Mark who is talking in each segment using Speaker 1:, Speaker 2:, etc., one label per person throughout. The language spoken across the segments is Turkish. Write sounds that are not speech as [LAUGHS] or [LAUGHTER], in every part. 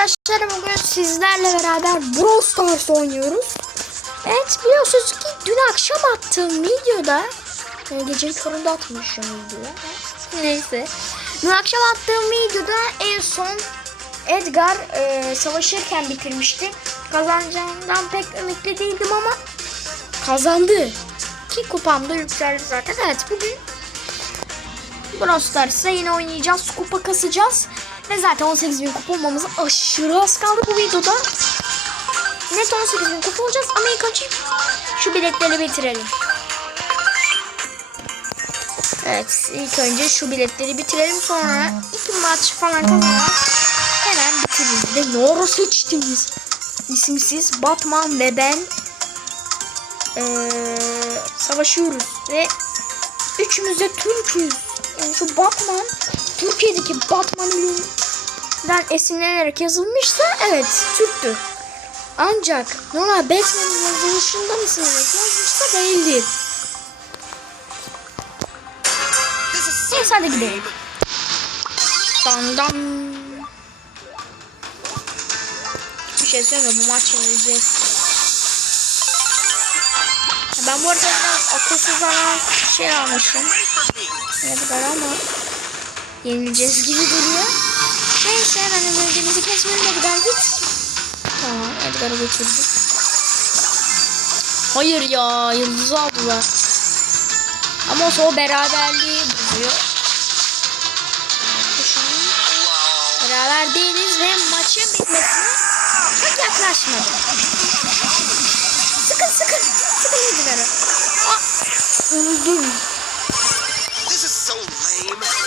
Speaker 1: arkadaşlar bugün sizlerle beraber Brawl Stars oynuyoruz. Evet biliyorsunuz ki dün akşam attığım videoda e, gecenin köründe atmışım videoyu. Neyse. Dün akşam attığım videoda en son Edgar e, savaşırken bitirmişti. Kazanacağından pek ümitli değildim ama kazandı. Ki kupam da yükseldi zaten. Evet bugün Brawl Stars'ta yine oynayacağız. Kupa kasacağız. Ve zaten 18 bin kupa aşırı az kaldı bu videoda. Net 18 bin kupa olacağız ama ilk önce şu biletleri bitirelim. Evet ilk önce şu biletleri bitirelim sonra iki maç falan kazanarak hemen bitiririz. Ve Noro seçtiniz. İsimsiz Batman ve ben ee, savaşıyoruz ve üçümüz de Türk'üz. Yani şu Batman Türkiye'deki Batman'dan esinlenerek yazılmışsa evet Türktü. Ancak normal Batman'ın yazılışında mı yazılmışsa değildi. Neyse hadi gidelim. Dan dan. Bir şey söyleme bu maç yenileceğiz. Ben bu arada biraz akılsız olan şey almışım. Ne kadar ama yenileceğiz gibi duruyor. Neyse hemen ömürcemizi kesmeyelim Edgar git. Tamam Edgar'ı götürdük. Hayır ya yıldızı aldılar. Ama o beraberliği bozuyor. Beraber değiliz ve maçın bitmesine çok yaklaşmadı. Sıkın sıkın. Sıkın Edgar'ı. Öldüm.
Speaker 2: This is so lame.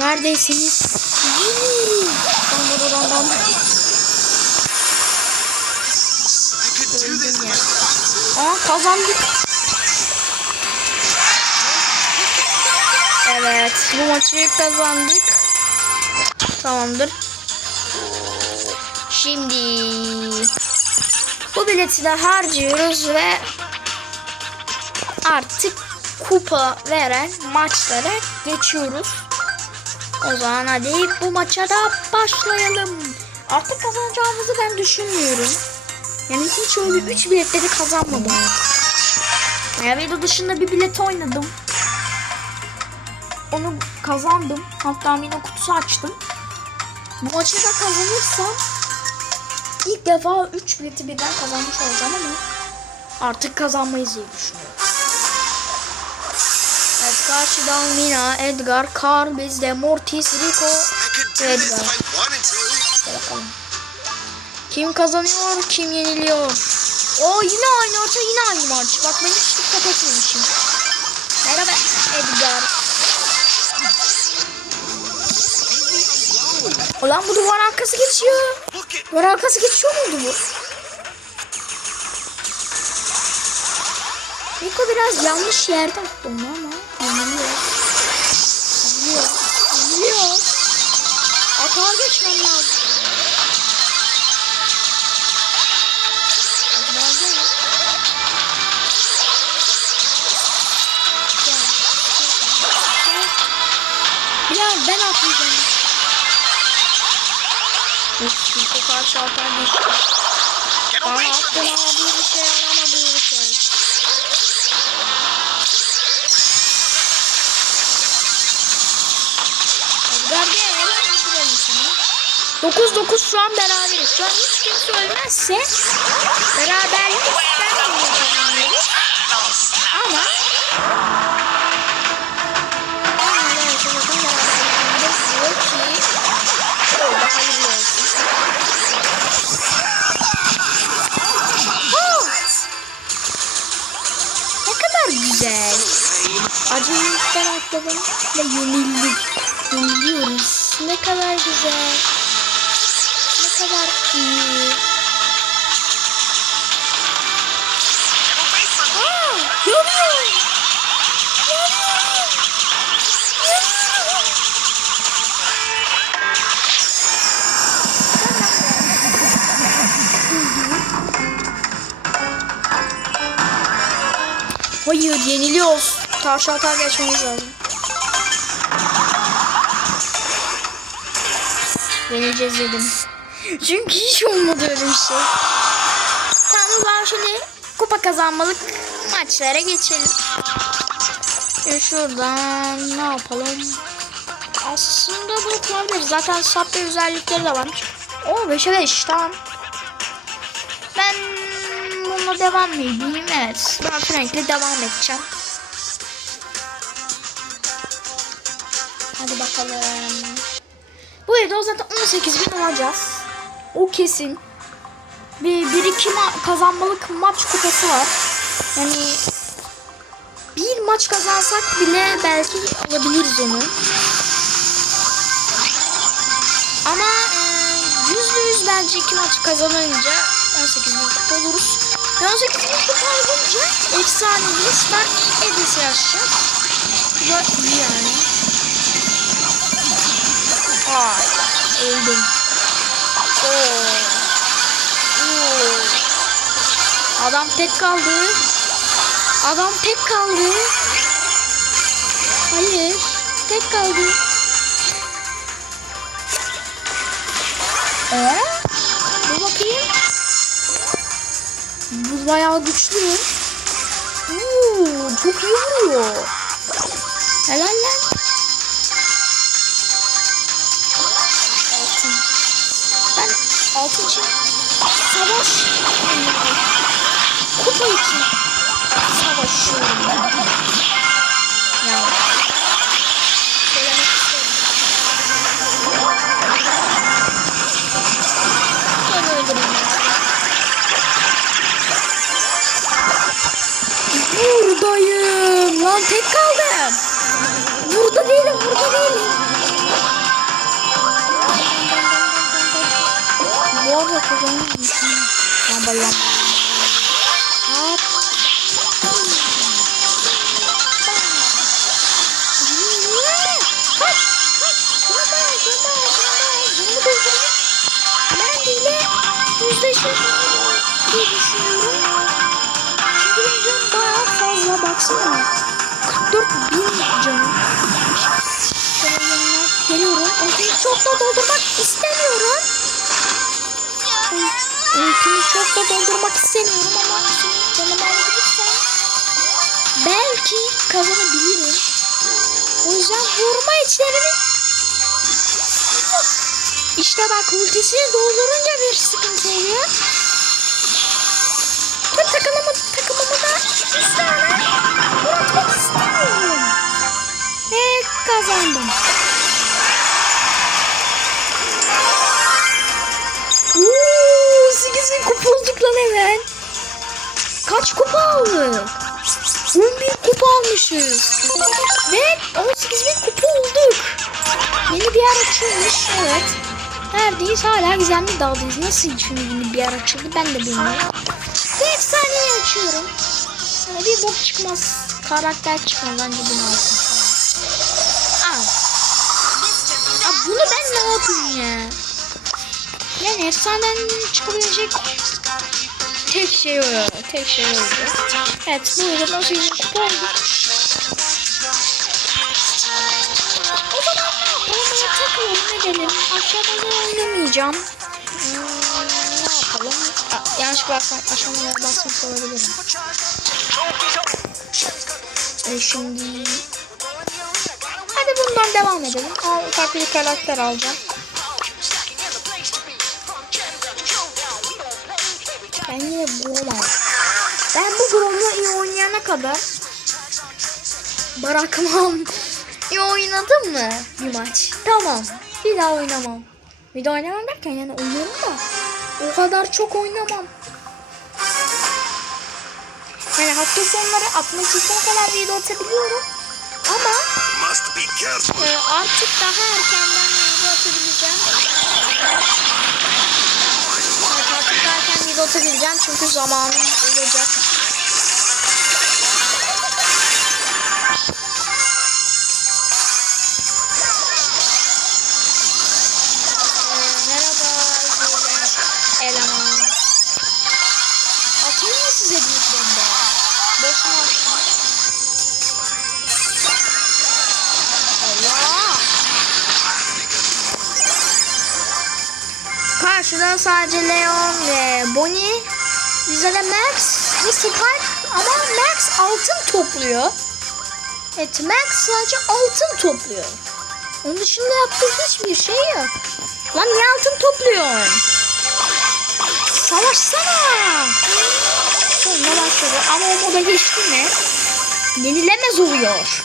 Speaker 2: I wanted to.
Speaker 1: Aa kazandık. Evet bu maçı kazandık. Tamamdır. Şimdi bu bileti de harcıyoruz ve artık kupa veren maçlara geçiyoruz. O zaman hadi bu maça da başlayalım. Artık kazanacağımızı ben düşünmüyorum. Yani hiç öyle 3 biletleri kazanmadım. Ya video dışında bir bilet oynadım. Onu kazandım. Hatta yine kutusu açtım. Bu maçı da kazanırsam ilk defa 3 bileti birden kazanmış olacağım ama artık kazanmayız diye düşünüyorum. Karşıdan Mina, Edgar, Carl, bizde Mortis, Rico, Edgar. bakalım. Kim kazanıyor, kim yeniliyor? O yine aynı maç, yine aynı maç. Bak ben hiç dikkat etmemişim. Merhaba Edgar. Ulan bu duvar arkası geçiyor. Duvar arkası geçiyor muydu bu? Niko biraz yanlış yerde attı onu ama Geçmem lazım. Hadi ben atlayacağım. Karşı atar geçti.
Speaker 2: Get
Speaker 1: Bana attın ama bir şey yaramadı bir şey. Edgar gel. Öldürelim seni. 9-9 şu an beraberiz. Şu an hiç kimse ölmezse beraberlikten oynayabiliriz. Ama hayırlı olsun. Oh! Ne kadar güzel. Acılıktan atladım ve yenildik. Yeniliyoruz. Ne kadar güzel. Kadar iyi. Hayır yeniliyoruz. Taş atar geçmemiz lazım. Yenileceğiz dedim. Çünkü hiç olmadı öyle bir şey. Tamam o zaman şimdi kupa kazanmalık maçlara geçelim. E şuradan ne yapalım? Aslında bunu kullanabiliriz. Zaten saplı özellikleri de var. O 5'e 5 tamam. Ben bununla devam mı edeyim? Evet. Ben Frank'le devam edeceğim. Hadi bakalım. Bu evde zaten 18 bin alacağız. O kesin. Bir, bir iki ma- kazanmalık maç kupası var. Yani bir maç kazansak bile belki alabiliriz onu. Ama e, yüzde yüz bence iki maç kazanınca 18 bin kupa oluruz. Ve 18 bin kupa olunca efsanevi Star Edis'i açacağız. Bu da iyi yani. Ay öldüm. Adam tek kaldı. Adam tek kaldı. Hayır. Tek kaldı. Ee? Dur bakayım. Bu bayağı güçlü. Oo, çok iyi vuruyor. Helal lan. Altın için savaş kupa için savaşıyorum ben. Ya. Söylemek isterim. Gel öldüreyim ben seni. Buradayım. Lan tek kaldım. Burada değilim, burada değilim. Kazanmışım. Lamba lamba. Hop. Kaç, kaç. Şuna bak. Canımı doldurayım. Ben bile yüzleşebilirim diye düşünüyorum. Çünkü benim canım bayağı fazla baksana. 44 bin canım. Geliyorum. Ultimi çok da doldurmak istemiyorum. Ultimi çok da doldurmak istemiyorum ama canımı alabilirsem belki kazanabilirim. O yüzden vurma içlerimi işte bak ultisini doldurunca bir sıkıntı oluyor. Ve takımımı, takımımı da tane bırakmak istemiyorum. Ve kazandım. Kupa olduk lan hemen. Kaç kupa aldık? 11 kupa almışız. Ve 18 bin kupa olduk. Yeni bir yer açılmış. Evet. Neredeyiz? Hala gizemli dağdayız. Nasıl şimdi yeni bir yer açıldı ben de bilmiyorum. Ve efsaneyi açıyorum. Yani bir bok çıkmaz. Karakter çıkmaz. Bence bunu alsın. Al. Aa, bunu ben ne yapayım ya? Yani efsaneden çıkabilecek tek şey o. Tek şey oldu. Evet bu yüzden 18 kupa olduk. O zaman yapalım? Takılalım edelim. Aşağıda oynamayacağım. Hmm, ne yapalım? Aa, yanlış basmak, aşamalara basmış olabilirim. E şimdi... Hadi bundan devam edelim. Aa, farklı bir karakter alacağım. Yine Grom aldım. Ben bu Grom'la iyi oynayana kadar bırakmam. [LAUGHS] İyi oynadın mı bir maç? Tamam. Bir daha oynamam. Bir daha oynamam derken yani oynarım da o kadar çok oynamam. Yani hafta sonları atmak için kadar video atabiliyorum. Ama e, artık daha erkenden video atabileceğim. Evet artık daha erken video atabileceğim çünkü zamanım olacak. Karşıda sadece Leon ve Bonnie. Bize de Max ve Spike ama Max altın topluyor. Evet Max sadece altın topluyor. Onun dışında yaptığı hiçbir şey yok. Lan niye altın topluyorsun? Savaşsana. Sonuna başladı ama o moda geçti mi? Yenilemez oluyor.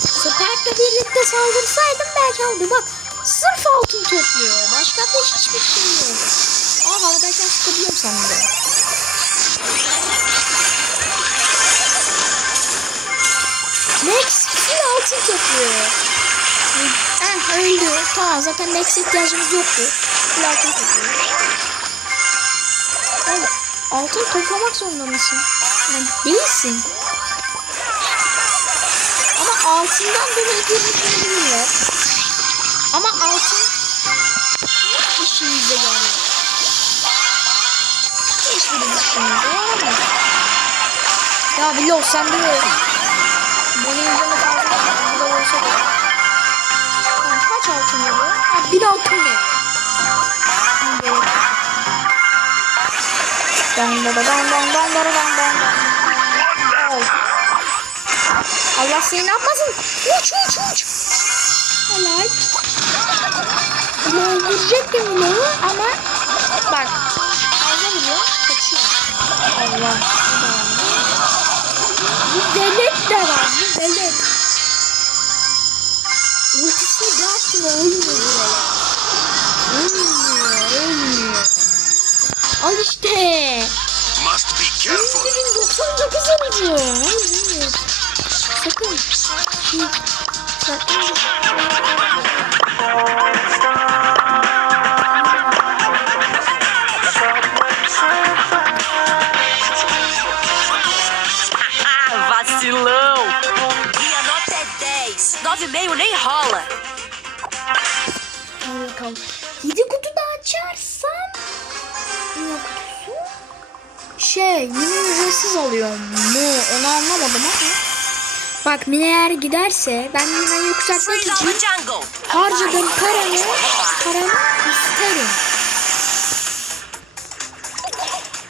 Speaker 1: Spark'la birlikte saldırsaydım belki aldı. Bak sırf altın topluyor. Başka da hiçbir şey yok. Aa havadayken sıkabiliyorum sanırım. Max full altın topluyor. Eh öldü. Tamam zaten Max'e ihtiyacımız yoktu. Full altın topluyor. Oğlum, altın toplamak zorunda mısın? Yani değilsin. Ama altından dolayı girmiş olabilirler. Ama altın işinize yarıyor. Hiçbir işinize yaramaz. Ya biliyor sen de yüzüne fazla bu da olsa da. Ha, kaç altın veriyor? Ha, bir altın veriyor. Dan dan dan dan dan dan. Al. Allah seni ne yapmasın? Uç uç uç. Helal. Bunu öldürecek de bunu ama bak fazla vuruyor kaçıyor. Allah. Bu velet de var. Bu velet. Ultisini bıraktı ve ölmüyor buraya. Ölmüyor. Ölmüyor. Al işte.
Speaker 2: Must be careful.
Speaker 1: 1099 alıyor. Hayır. Sakın.
Speaker 3: Ah, [LAUGHS] vacilão! Minha nota é 10. 9,5 nem rola.
Speaker 1: Hadi bakalım. 7 kutu? Şey yine ücretsiz alıyor mu? Onu anlamadım ama. Bak Mine eğer giderse ben Mine'yi yükseltmek için harcadığım paramı, paramı isterim.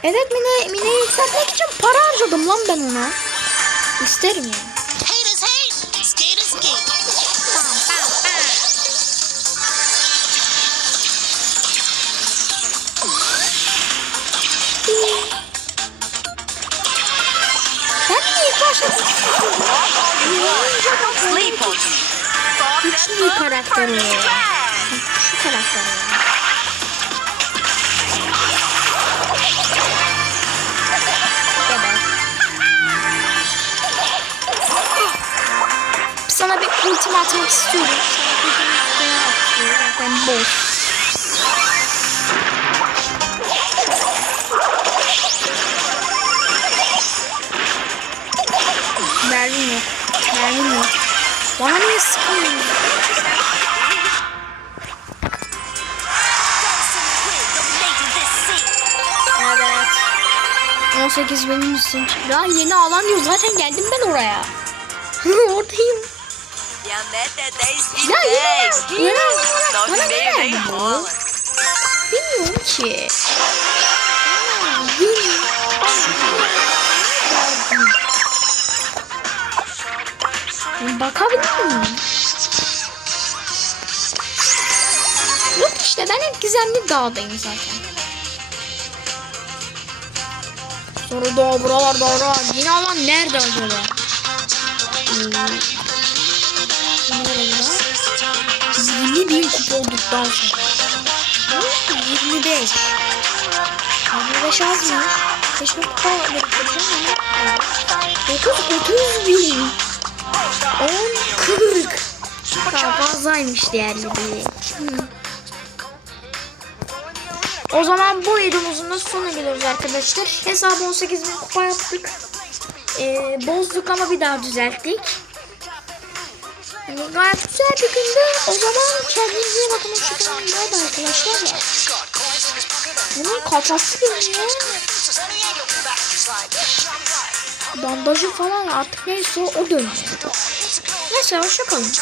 Speaker 1: Evet Mine, Mine'yi yükseltmek için para harcadım lan ben ona. İsterim yani. Atmak istiyorum. Ben boş. Mermim yok. Mermim yok. Bana niye
Speaker 3: scene.
Speaker 1: Evet. 18 benim için. Ya yeni alan diyor. Zaten geldim ben oraya. [LAUGHS] Oradayım.
Speaker 3: Minha meta é 10 de
Speaker 1: Ya yine
Speaker 3: 10.
Speaker 1: yine bana, bana ne
Speaker 3: 9,5 nem rola.
Speaker 1: Bilmiyorum ki. Bakabilir miyim? Yok işte ben hep gizemli dağdayım zaten. Sonra da buralar doğru. Yine alan nerede acaba? Hmm. 20 bin olduktan sonra. Hı, 25. 25 az mı? Keşke kupa biriktireceğim ama. 9 30 bin. 10 40. Daha fazlaymış diğerleri. O zaman bu videomuzun da sonuna geliyoruz arkadaşlar. Hesabı 18 bin kupa yaptık. Ee, bozduk ama bir daha düzelttik. Gayet güzel bir gündü. O zaman kendinize iyi bakın. Hoşçakalın. Bay arkadaşlar. Bunun kafası görünüyor. Şey. Bandajı falan artık neyse o dönüştü. Neyse hoşçakalın.